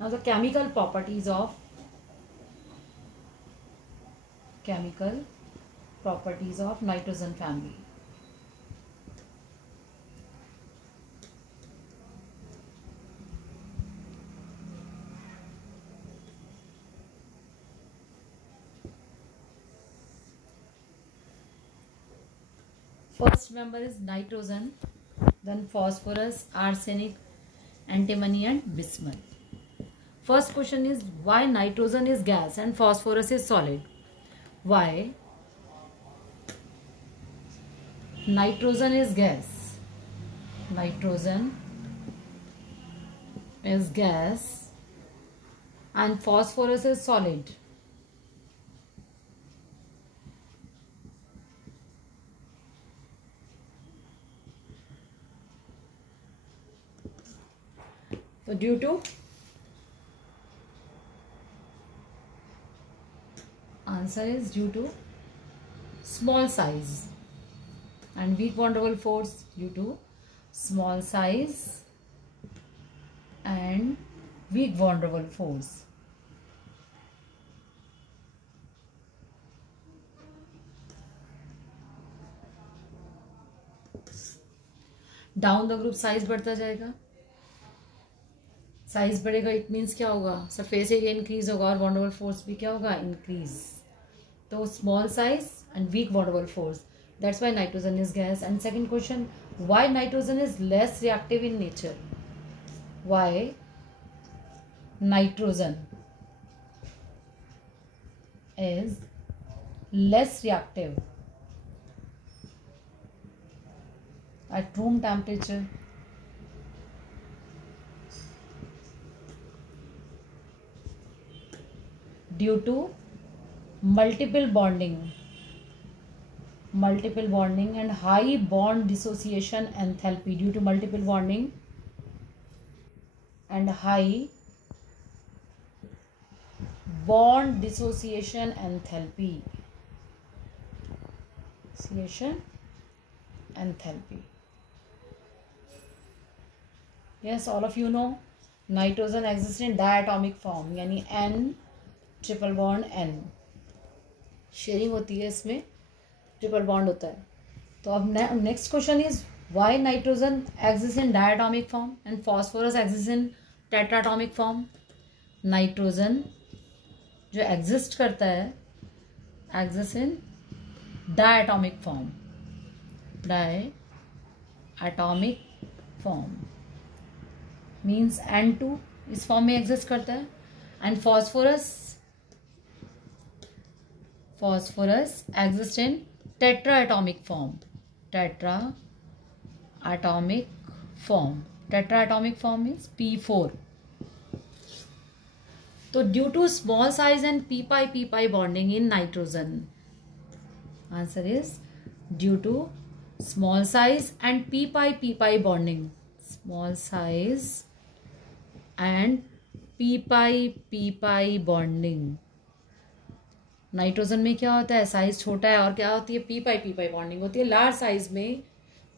Now the chemical properties of nitrogen family. First member is nitrogen, then phosphorus, arsenic, antimony and bismuth. First question is why nitrogen is gas and phosphorus is solid? Why nitrogen is gas? Nitrogen is gas and phosphorus is solid. So due to answer is due to small size and weak van der Waals force, due to small size and weak van der Waals force. Down the group size बढ़ता जाएगा, size बढ़ेगा, it means क्या होगा, surface area increase होगा और van der Waals force भी क्या होगा, इंक्रीज. तो small size and weak van der Waals force, that's why nitrogen is gas. And second question, why nitrogen is less reactive in nature? Why nitrogen is less reactive at room temperature? Due to multiple bonding and high bond dissociation enthalpy. Due to multiple bonding and high bond dissociation enthalpy. Yes, all of you know nitrogen exists in diatomic form, यानी N triple bond N sharing होती है, इसमें triple bond होता है. तो अब next question is why nitrogen exist in diatomic form and phosphorus exist in tetratomic form? Nitrogen जो exist करता है exist in diatomic form means N2 इस फॉर्म में एग्जिस्ट करता है. And phosphorus exists in tetraatomic form. Tetraatomic form means P4. So due to small size and p-pi bonding in nitrogen, answer is due to small size and p-pi bonding. Small size and p-pi bonding. Nitrogen में क्या होता है, size छोटा है और क्या होती है, पी-पाई बॉन्डिंग होती है. लार्ज साइज में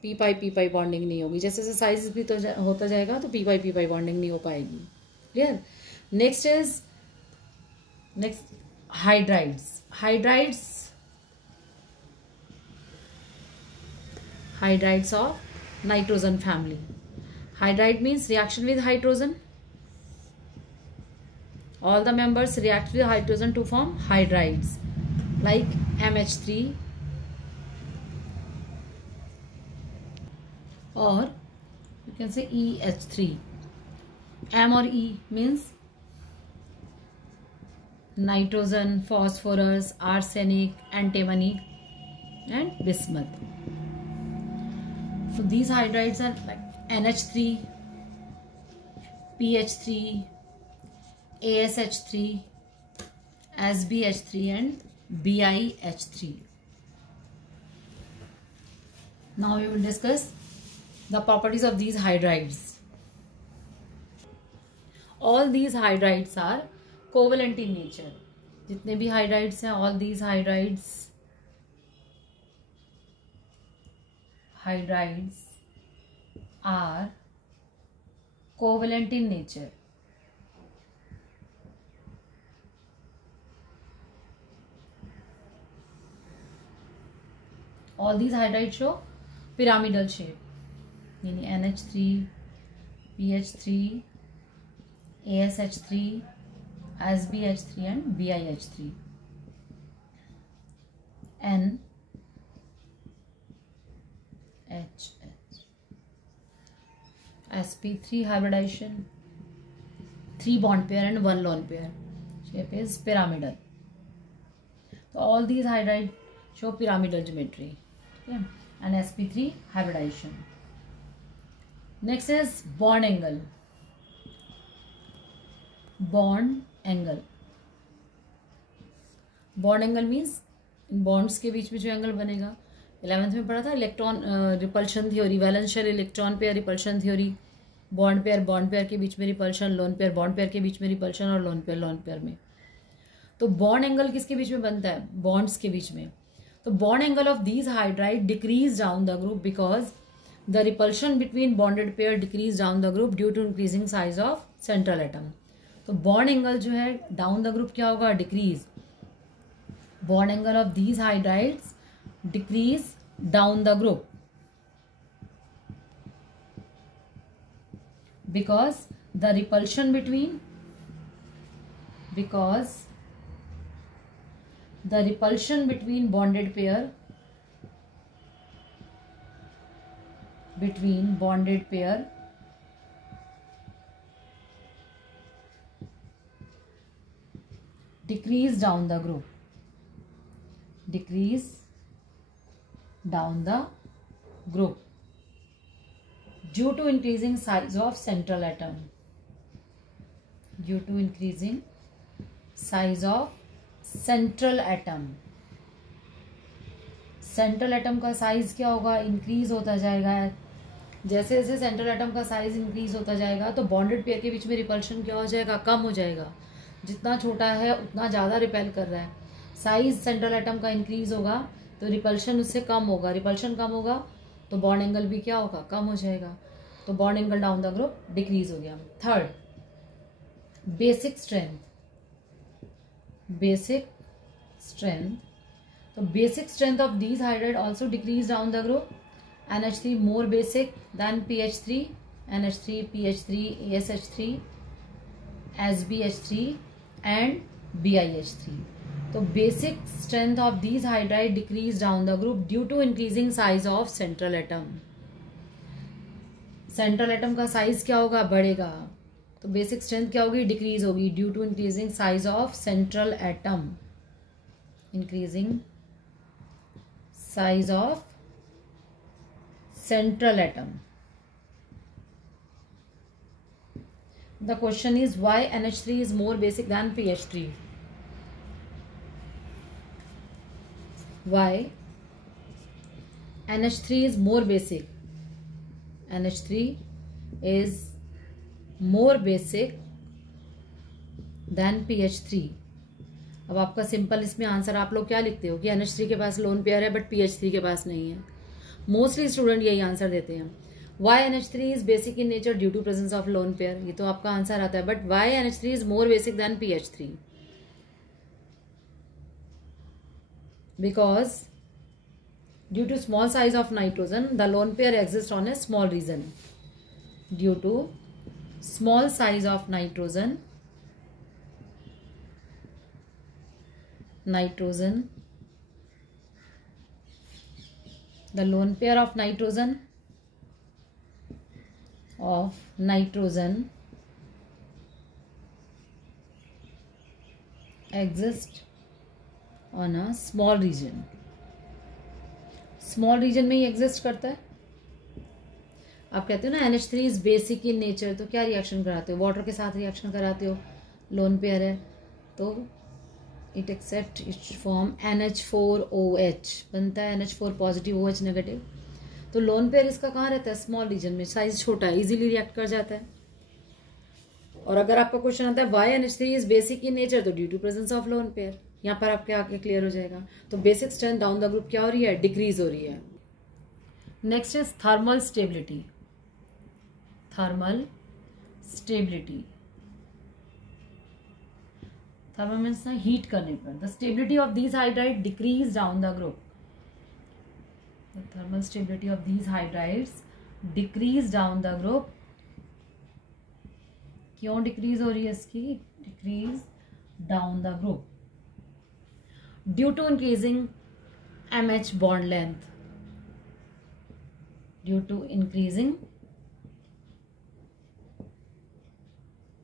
पी-पाई बॉन्डिंग नहीं होगी. जैसे जैसे साइज भी तो होता जाएगा तो पी-पाई बॉन्डिंग नहीं हो पाएगी. Clear. Next hydrides of nitrogen family. Hydride means reaction with hydrogen. All the members react with hydrogen to form hydrides like MH3 or you can say EH3. M or E means nitrogen, phosphorus, arsenic, antimony and bismuth. So these hydrides are like NH3, PH3, ASH3, SBH3 and BiH3. Now we will discuss the properties of these hydrides. All these hydrides are covalent in nature. जितने भी hydrides हैं, all these hydrides are covalent in nature. All these hydride show pyramidal shape, यानी NH3, PH3, ASH3, SbH3 and BiH3. NHH. sp3 hybridization, 3 bond pair and 1 lone pair. Shape is pyramidal. So all these hydride show pyramidal geometry. Okay? And sp3 hybridization. Next is bond angle. Bond angle. Bond angle means in bonds के बीच में जो angle बनेगा, 11th में पढ़ा था electron repulsion theory, valence shell electron pair repulsion theory, bond pair के बीच में repulsion, lone pair bond pair के बीच में रिपल्शन और लोन पेयर में। तो बॉन्ड एंगल किसके बीच में बनता है? बॉन्ड्स के बीच में। तो bond angle of these hydride decrease down the group because the repulsion between bonded pair decrease down the group due to increasing size of central atom. तो बॉन्ड एंगल जो है डाउन द ग्रुप क्या होगा? Decrease. Bond angle of these hydrides decrease down the group because the repulsion between bonded pair decrease down the group due to increasing size of central atom. Central atom का size क्या होगा? Increase होता जाएगा। जैसे जैसे central atom का size increase होता जाएगा तो बॉन्डेड पेयर के बीच में रिपल्शन क्या हो जाएगा? कम हो जाएगा। जितना छोटा है उतना ज़्यादा रिपेल कर रहा है। साइज सेंट्रल एटम का इंक्रीज होगा तो रिपल्शन उससे कम होगा। रिपल्शन कम होगा तो बॉन्ड एंगल भी क्या होगा? कम हो जाएगा। तो bond angle down the group decrease हो गया। Third, basic strength. तो basic strength of these hydride also decrease down the group. NH3 more basic than PH3, NH3, PH3, ASH3, SbH3 and BiH3. तो basic strength of these hydride decrease down the group due to increasing size of central atom. Central atom का size क्या होगा? बढ़ेगा। तो basic strength क्या होगी? Decrease होगी due to increasing size of central atom. The question is why NH3 is more basic than PH3? Why NH3 is more basic? NH3 is more basic than PH3. अब आपका simple इसमें answer आप लोग क्या लिखते हो कि NH3 के पास लोन पेयर है बट PH3 के पास नहीं है। मोस्टली स्टूडेंट यही आंसर देते हैं। Why NH3 is basic in nature due to presence of lone pair? ये तो आपका आंसर आता है। But why NH3 is more basic than PH3? Because due to small size of nitrogen, the lone pair exists on a small region. Due to small size of nitrogen, the lone pair of nitrogen exists on a small region. Small region में ही exist करता है। आप कहते हो ना NH3 is basic in nature, तो क्या रिएक्शन कराते हो? वाटर के साथ रिएक्शन कराते हो। लोन पेयर है तो it accept it form NH4OH बनता है। NH4 positive, OH negative. तो लोन पेयर इसका कहाँ रहता है? स्मॉल रीजन में। साइज छोटा है, इजीली रिएक्ट कर जाता है। और अगर आपका क्वेश्चन आता है why NH3 is basic in nature, तो due to presence of lone pair. यहाँ पर आपके आके क्लियर हो जाएगा। तो basic strength down the group क्या हो रही है? डिक्रीज हो रही है। Next is thermal stability. Thermal means ना हीट करने पर। The stability of these hydride decrease down the group thermal stability of these hydrides decrease down the group. क्यों डिक्रीज हो रही है इसकी? Decrease down the group due to increasing MH bond length, due to increasing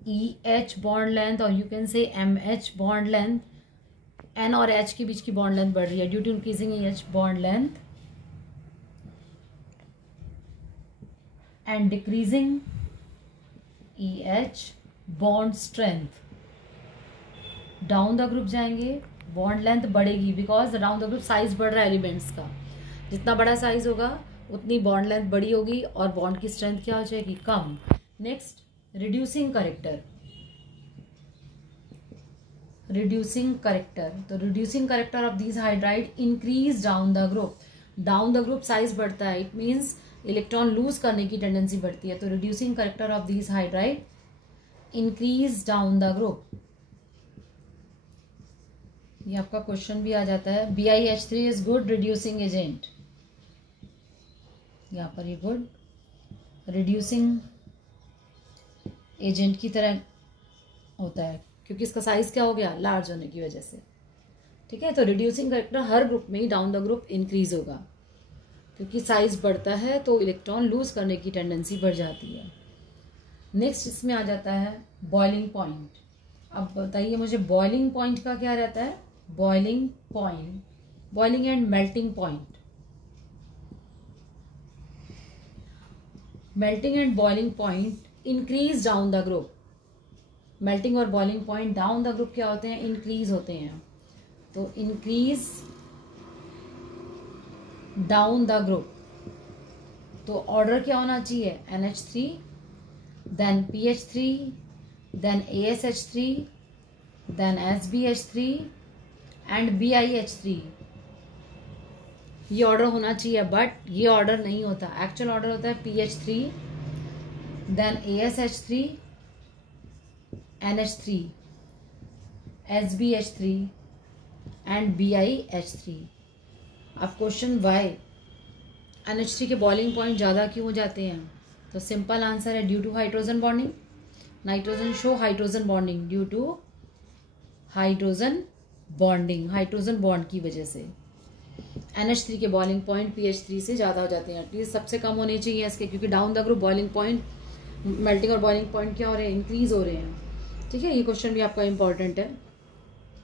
EH bond length, और you can say MH bond length. N और H के बीच की bond length बढ़ रही है due to increasing EH bond length and decreasing EH bond strength. Down the group जाएंगे, bond length बढ़ेगी because down the group size बढ़ रहा है एलिमेंट्स का. जितना बड़ा साइज होगा उतनी बॉन्ड लेंथ बड़ी होगी और बॉन्ड की स्ट्रेंथ क्या हो जाएगी? कम. Next, reducing character. Reducing character, तो reducing character of these hydride increase down the group. Down the group size बढ़ता है, इट मीन्स इलेक्ट्रॉन लूज करने की टेंडेंसी बढ़ती है. तो reducing character of these hydride increase down the group. ये आपका क्वेश्चन भी आ जाता है. BiH3 is good reducing agent. यहाँ पर ये गुड रिड्यूसिंग एजेंट की तरह होता है क्योंकि इसका साइज क्या हो गया? लार्ज होने की वजह से. ठीक है, तो रिड्यूसिंग करेक्टर हर ग्रुप में ही डाउन द ग्रुप इंक्रीज होगा क्योंकि साइज बढ़ता है तो इलेक्ट्रॉन लूज करने की टेंडेंसी बढ़ जाती है. नेक्स्ट इसमें आ जाता है बॉइलिंग पॉइंट. अब बताइए मुझे बॉइलिंग पॉइंट का क्या रहता है? Boiling point, boiling and melting point. Melting and boiling point increase down the group. Melting और boiling point down the group क्या होते हैं? इंक्रीज होते हैं. तो इंक्रीज डाउन द ग्रुप, तो ऑर्डर क्या होना चाहिए? NH3, then PH3, then ASH3, then SBH3 and BiH3. ये ऑर्डर होना चाहिए बट ये ऑर्डर नहीं होता. एक्चुअल ऑर्डर होता है PH3, then ASH3, NH3, SBH3 and BiH3. अब क्वेश्चन वाई NH3 के बॉइलिंग पॉइंट ज़्यादा क्यों हो जाते हैं? तो सिंपल आंसर है due to hydrogen bonding. Nitrogen show hydrogen bonding due to hydrogen bonding, hydrogen bond की वजह से NH3 के बॉइलिंग पॉइंट PH3 से ज़्यादा हो जाते हैं. एटलीस्ट सबसे कम होने चाहिए इसके क्योंकि down the group boiling point, melting और बॉइलिंग पॉइंट क्या हो रहे हैं? इंक्रीज हो रहे हैं. ठीक है, ये क्वेश्चन भी आपका इंपॉर्टेंट है.